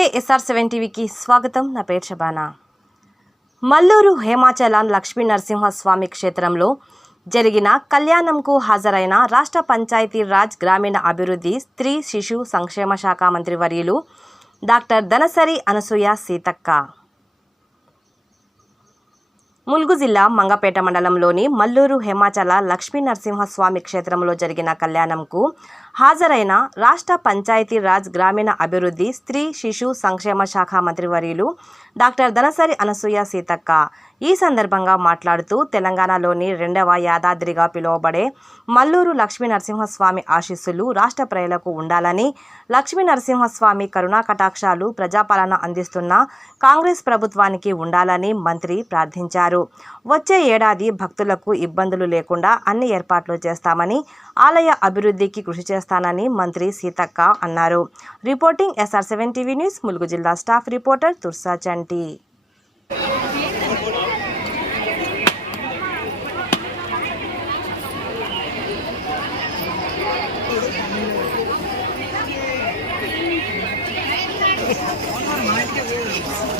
నమస్తే SR seven టీవీకి స్వాగతం నా పేరు షబానా మల్లూరు హేమాచలం లక్ష్మీ నరసింహస్వామి క్షేత్రంలో జరిగిన కళ్యాణంకు హాజరైన రాష్ట్ర పంచాయతీ రాజ్ గ్రామీణ అభివృద్ధి స్త్రీ శిశు సంక్షేమ శాఖ మంత్రి వర్యులు డాక్టర్ ధనసరి అనసూయ సీతక్క ములుగు జిల్లా మంగపేట మండలంలోని మల్లూరు హేమాచల లక్ష్మీ నరసింహస్వామి క్షేత్రంలో జరిగిన కళ్యాణంకు హాజరైన రాష్ట్ర పంచాయతీ రాజ్ గ్రామీణ అభివృద్ధి స్త్రీ శిశు సంక్షేమ శాఖ మంత్రివర్యులు డాక్టర్ ధనసరి అనసూయ సీతక్క ఈ సందర్భంగా మాట్లాడుతూ తెలంగాణలోని రెండవ యాదాద్రిగా పిలువబడే మల్లూరు లక్ష్మీ నరసింహస్వామి ఆశీస్సులు రాష్ట్ర ప్రజలకు ఉండాలని లక్ష్మీ నరసింహస్వామి కరుణా కటాక్షాలు ప్రజాపాలన అందిస్తున్న కాంగ్రెస్ ప్రభుత్వానికి ఉండాలని మంత్రి ప్రార్థించారు తెలిపారు వచ్చే ఏడాది భక్తులకు ఇబ్బందులు లేకుండా అన్ని ఏర్పాట్లు చేస్తామని ఆలయ అభివృద్ధికి కృషి చేస్తానని మంత్రి సీతక్క అన్నారు reporting SR seven TV news Mulugu జిల్లా స్టాఫ్ రిపోర్టర్ తుర్సా చంటి మా ఇంటికి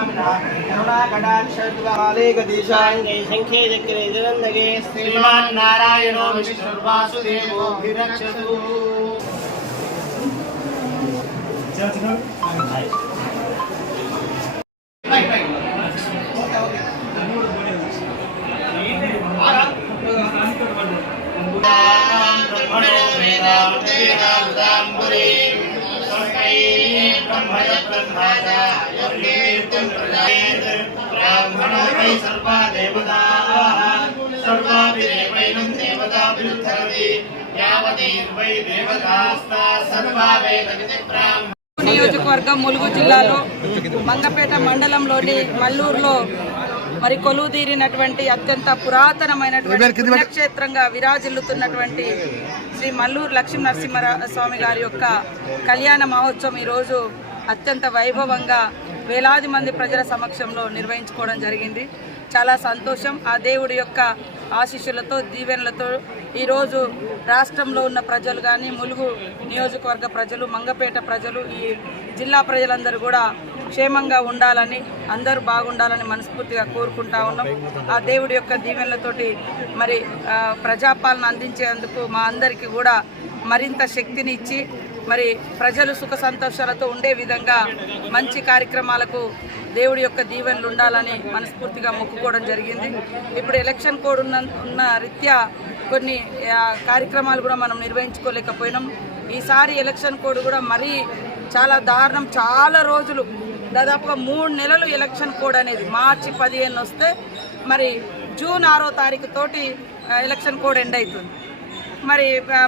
స్వామిన కరుణా కటాక్షేశాయ సంఖ్యే చక్రే జగందగే శ్రీమాన్ నారాయణో విష్ణుర్వాసుదేవో విరక్షతు ब्राह्मणो वै सर्वा देवताः सर्वाभिरेवैनं देवताभिरुद्धरति यावतीर्वै देवतास्ता सर्वा वेदविति ब्राह्मण నియోజకవర్గం ములుగు జిల్లాలో మంగపేట మండలంలోని మల్లూరులో మరి కొలువు తీరినటువంటి అత్యంత పురాతనమైనటువంటి పుణ్యక్షేత్రంగా విరాజిల్లుతున్నటువంటి శ్రీ మల్లూరు లక్ష్మీ నరసింహ స్వామి గారి యొక్క కళ్యాణ మహోత్సవం ఈరోజు అత్యంత వైభవంగా వేలాది మంది ప్రజల సమక్షంలో నిర్వహించుకోవడం జరిగింది చాలా సంతోషం ఆ దేవుడి యొక్క ఆశీస్సులతో దీవెనలతో ఈరోజు రాష్ట్రంలో ఉన్న ప్రజలు కానీ ములుగు నియోజకవర్గ ప్రజలు మంగపేట ప్రజలు ఈ జిల్లా ప్రజలందరూ కూడా క్షేమంగా ఉండాలని అందరూ బాగుండాలని మనస్ఫూర్తిగా కోరుకుంటా ఉన్నాం ఆ దేవుడి యొక్క దీవెనలతోటి మరి ప్రజాపాలన అందించేందుకు మా అందరికీ కూడా మరింత శక్తిని ఇచ్చి మరి ప్రజలు సుఖ సంతోషాలతో ఉండే విధంగా మంచి కార్యక్రమాలకు దేవుడి యొక్క దీవెనలు ఉండాలని మనస్ఫూర్తిగా మొక్కుకోవడం జరిగింది ఇప్పుడు ఎలక్షన్ కోడ్ ఉన్న ఉన్న రీత్యా కొన్ని కార్యక్రమాలు కూడా మనం నిర్వహించుకోలేకపోయినాం ఈసారి ఎలక్షన్ కోడ్ కూడా మరీ చాలా దారుణం చాలా రోజులు దాదాపుగా మూడు నెలలు ఎలక్షన్ కోడ్ అనేది మార్చి పదిహేను వస్తే మరి జూన్ ఆరో తారీఖు తోటి ఎలక్షన్ కోడ్ ఎండ్ అవుతుంది మరి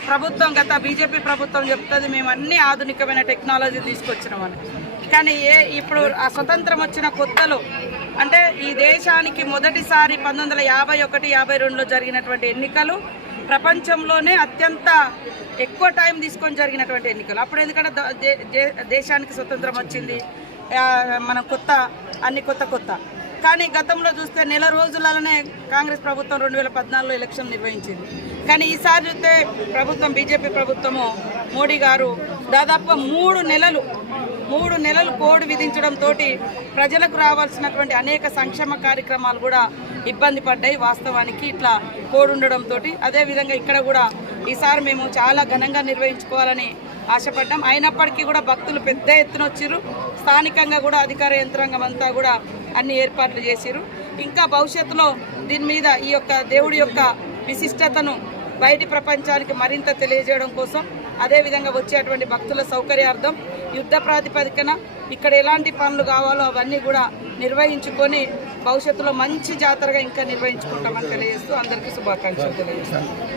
ప్రభుత్వం గత బీజేపీ ప్రభుత్వం చెప్తుంది మేము అన్ని ఆధునికమైన టెక్నాలజీ తీసుకొచ్చినామని కానీ ఏ ఇప్పుడు ఆ స్వతంత్రం వచ్చిన కొత్తలో అంటే ఈ దేశానికి మొదటిసారి పంతొమ్మిది వందల యాభై ఒకటి యాభై రెండులో జరిగినటువంటి ఎన్నికలు ప్రపంచంలోనే అత్యంత ఎక్కువ టైం తీసుకొని జరిగినటువంటి ఎన్నికలు అప్పుడు ఎందుకంటే దేశానికి స్వతంత్రం వచ్చింది మన కొత్త అన్ని కొత్త కొత్త కానీ గతంలో చూస్తే నెల రోజులలోనే కాంగ్రెస్ ప్రభుత్వం రెండు వేల పద్నాలుగులో ఎలక్షన్ నిర్వహించింది కానీ ఈసారి చూస్తే ప్రభుత్వం బీజేపీ ప్రభుత్వము మోడీ గారు దాదాపు మూడు నెలలు మూడు నెలలు కోడ్ విధించడంతో ప్రజలకు రావాల్సినటువంటి అనేక సంక్షేమ కార్యక్రమాలు కూడా ఇబ్బంది పడ్డాయి వాస్తవానికి ఇట్లా కోడ్ ఉండడంతో అదేవిధంగా ఇక్కడ కూడా ఈసారి మేము చాలా ఘనంగా నిర్వహించుకోవాలని ఆశపడ్డాం అయినప్పటికీ కూడా భక్తులు పెద్ద ఎత్తున వచ్చారు స్థానికంగా కూడా అధికార యంత్రాంగం అంతా కూడా అన్ని ఏర్పాట్లు చేసారు ఇంకా భవిష్యత్తులో దీని మీద ఈ యొక్క దేవుడి యొక్క విశిష్టతను బయటి ప్రపంచానికి మరింత తెలియజేయడం కోసం అదేవిధంగా వచ్చేటువంటి భక్తుల సౌకర్యార్థం యుద్ధ ప్రాతిపదికన ఇక్కడ ఎలాంటి పనులు కావాలో అవన్నీ కూడా నిర్వహించుకొని భవిష్యత్తులో మంచి జాతరగా ఇంకా నిర్వహించుకుంటామని తెలియజేస్తూ అందరికీ శుభాకాంక్షలు తెలియజేస్తాను